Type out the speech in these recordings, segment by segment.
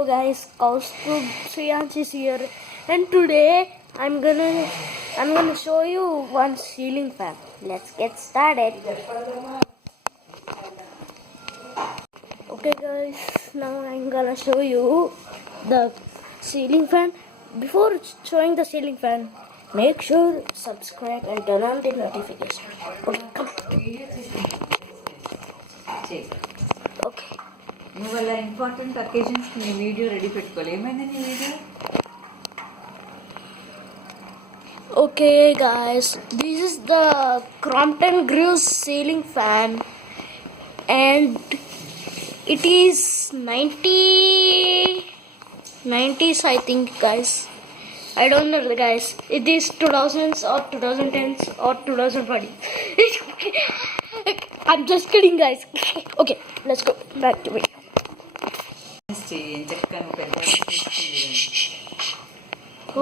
Hello guys, Kaustubh Sriyansh is here, and today I'm gonna show you one ceiling fan. Let's get started. Okay guys, now I'm gonna show you the ceiling fan. Before showing the ceiling fan, make sure subscribe and turn on the notification. Okay, come. Okay. నువ్వు important occasions నీ video ready పెట్టుకోవాలి ఏమైంది నీ video Okay guys, this is the Crompton Greaves ceiling fan and it is 90s I think guys. I don't know guys. It is 2000s or 2010s or 2020. I'm just kidding guys. Okay, let's go back to video.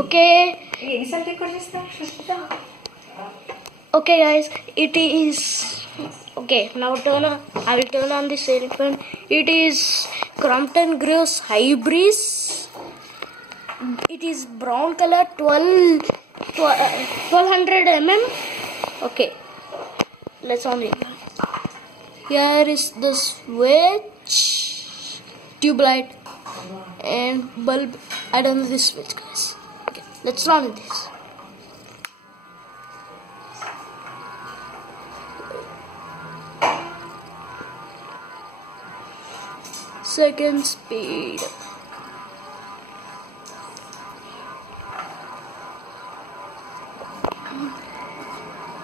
Okay. Okay guys, it is okay. Now I will turn on the ceiling fan. It is Crompton Greaves High breeze. It is brown color, 1200 mm. Okay, let's on it. Here is the switch, tube light and bulb. I don't know this switch guys. Okay, let's run this. Second speed.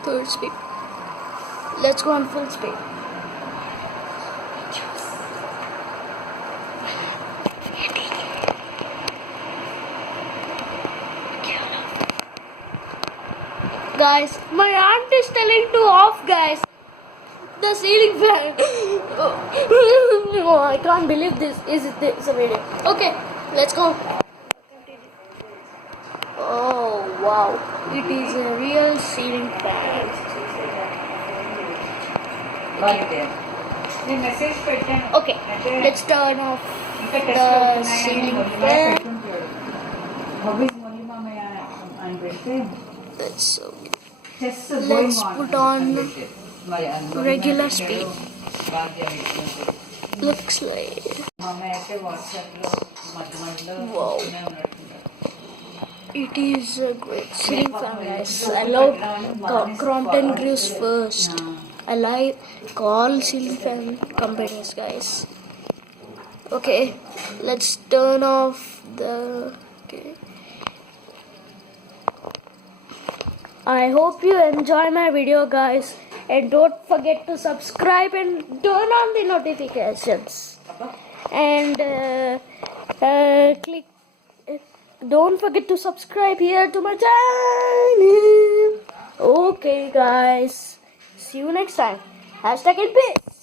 Third speed. Let's go on full speed. Guys, my aunt is telling to off guys. The ceiling fan. Oh, I can't believe this. Is this a video? Okay, let's go. Oh wow, it is a real ceiling fan. Okay, let's turn off the ceiling fan. That's okay. Let's put on regular speed. Looks like wow. It is a great ceiling fan guys. I love Crompton Greaves first. I like all ceiling fan companies guys. Okay, let's turn off the I hope you enjoy my video guys, and don't forget to subscribe and turn on the notifications and click don't forget to subscribe here to my channel. Okay guys, see you next time. #in peace.